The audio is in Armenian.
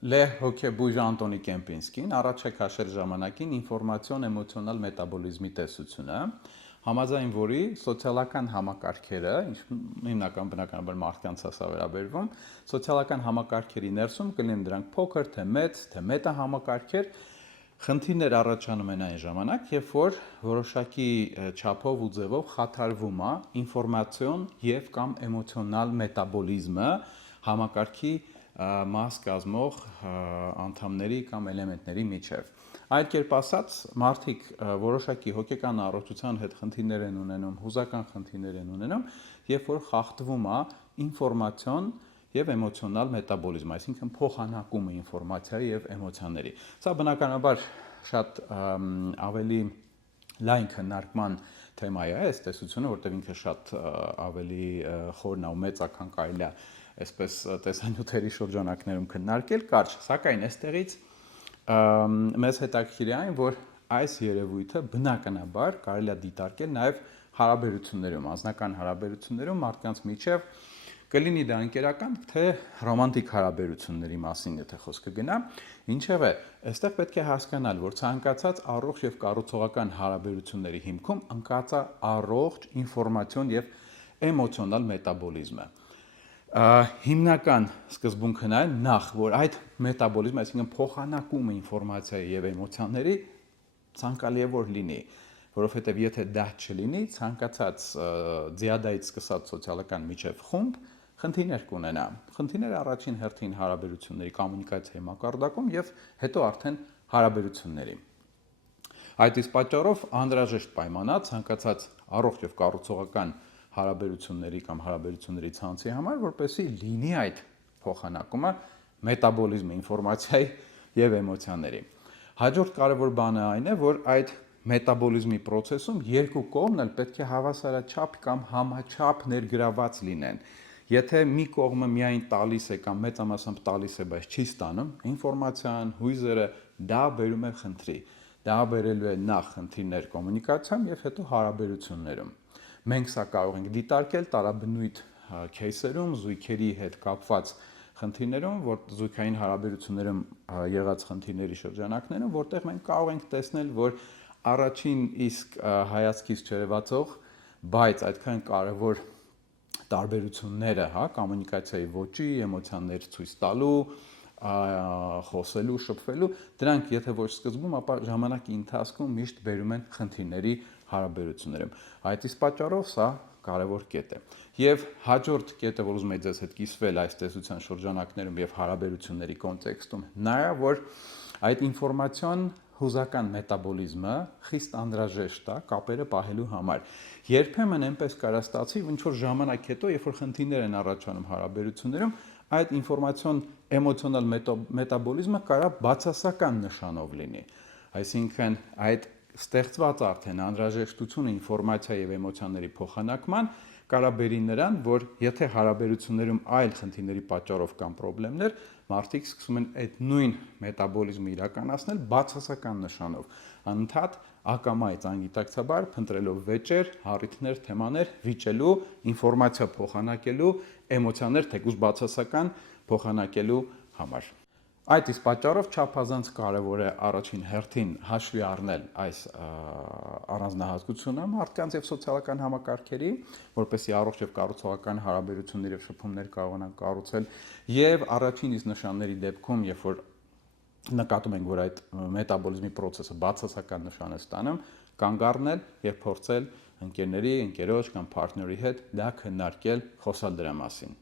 Լեհ հոգեբույժ Անտոնի Կեմպինսկին առաջ է քաշել ժամանակին ինֆորմացիոն էմոցիոնալ մետաբոլիզմի տեսությունը, համաձայն որի սոցիալական համակարգերը, հիմնական բնականաբար մարդկանց է սա վերաբերվում, սոցիալական համակարգերի ներսում կլինեն դրանք փոքր, թե մեծ, թե մետահամակարգեր, խնդիրներ առաջանում են այն ժամանակ, երբ որ որոշակի չափով ու ձևով խաթարվում է ինֆորմացիոն եւ կամ էմոցիոնալ մետաբոլիզմը համակարգի մաս կազմող անդամների կամ էլեմենտների միջև։ Այլ կերպ ասած, մարդիկ որոշակի հոգեկան առողջության հետ խնդիրներ են ունենում, հուզական խնդիրներ են ունենում, երբ որ խախտվում է ինֆորմացիոն եւ էմոցիոնալ մետաբոլիզմ, այսինքն փոխանակումը ինֆորմացիայի եւ էմոցիաների։ Սա բնականաբար շատ ավելի լայն քննարկման թեմա է, այս տեսությունը, որտեղ ինքը շատ ավելի խորն է ու մեծ է, քան կարելի է այսպես տեսանյութերի շրջանակներում քննարկել, կարճ, սակայն այստեղից մեզ հետաքրքիր է այն, որ այս երևույթը բնականաբար կարելի է դիտարկել նաև հարաբերություններում, անձնական հարաբերություններում մարդկանց միջև, կլինի դա ընկերական, թե ռոմանտիկ հարաբերությունների մասին, եթե խոսքը գնա, ինչևէ, այստեղ պետք է հասկանալ, որ ցանկացած առողջ եւ կառուցողական հարաբերությունների հիմքում ընկած է առողջ ինֆորմացիոն եւ էմոցիոնալ մետաբոլիզմը։ Հիմնական սկզբունքն է նախ, որ այդ մետաբոլիզմը, այսինքն փոխանակումը ինֆորմացիայի եւ էմոցիաների ցանկալի է որ լինի, որովհետեւ եթե դա չլինի, ցանկացած ձիադայից սկսած սոցիալական միջև խումբ խնդիրներ կունենա։ Խնդիրները առաջին հերթին հարաբերությունների կոմունիկացիայի մակարդակում եւ հետո արդեն հարաբերությունների։ Այդ իսկ պատճառով անհրաժեշտ պայման է ցանկացած առողջ եւ կառուցողական հարաբերությունների կամ հարաբերությունների ցանցի համար, որպեսզի լինի այդ փոխանակումը մետաբոլիզմի ինֆորմացիայի եւ էմոցիաների։ Հաջորդ կարևոր բանը այն է, որ այդ մետաբոլիզմի process-ում երկու կողմն էլ պետք է հավասարաչափ կամ համաչափ ներգրաված լինեն։ Եթե մի կողմը միայն տալիս է կամ մեծամասամբ տալիս է, բայց չի ստանում ինֆորմացիան, հույզերը, դա բերում է խնդրի։ Դա բերելու է նախ խնդիրներ կոմունիկացիայում եւ հետո հարաբերություններում։ Մենք սա կարող ենք դիտարկել տարաբնույթ кейսերում, զույգերի հետ կապված խնդիրներում, որ զույգային հարաբերություններում եղած խնդիրների շրջանակներում, որտեղ մենք կարող ենք տեսնել, որ առաջին իսկ հայացքից չերևացող, բայց այդքան կարևոր տարբերությունները, կոմունիկացիայի ոճի, էմոցիաներ ցույց տալու, խոսելու, շփվելու, դրանք եթե ոչ սկզբում, ապա ժամանակի ընթացքում միշտ բերում են խնդիրների հարաբերություններում։ Այդ իսկ պատճառով սա կարևոր կետ է։ Եվ հաջորդ կետը, որ ուզում եմ ձեզ հետ կիսվել այս տեսության շրջանակներում եւ հարաբերությունների կոնտեքստում, նա է, որ այդ ինֆորմացիոն հուզական մետաբոլիզմը խիստ անհրաժեշտ է կապերը պահելու համար։ Երբեմն այնպես կարա ստացի, ինչ որ ժամանակ հետո, երբ որ խնդիրներ են առաջանում հարաբերություններում, այդ ինֆորմացիոն էմոցիոնալ մետաբոլիզմը կարա բացասական նշանով լինի։ Այսինքն այդ ստեղծված արդեն անհրաժեշտությունը ինֆորմացիայի եւ էմոցիաների փոխանակման կարա բերի նրան, որ եթե հարաբերություններում այլ խնդիրների պատճառով կան խնդիրներ, մարդիկ սկսում են այդ նույն մետաբոլիզմը իրականացնել բացասական նշանով, անընդհատ ակամայից անգիտակցաբար փնտրելով վեճեր, առիթներ, թեմաներ, վիճելու, ինֆորմացիա փոխանակելու, էմոցիաներ թեկուզ բացասական փոխանակելու համար։ Այդ իսկ պատճառով չափազանց կարևոր է առաջին հերթին հաշվի առնել այս առանձնահատկությունը մարդկանց եւ սոցիալական համակարգերի, որպեսզի առողջ եւ կառուցողական հարաբերություններ եւ շփումներ կարողանան կառուցել եւ առաջին իսկ նշանների դեպքում, երբ որ նկատում ենք, որ այդ մետաբոլիզմի process-ը բացասական նշան է ստանում, կանգ առնել եւ փորձել ընկերների, ընկերոջ կամ partner-ի հետ դա քննարկել, խոսալ դրա մասին։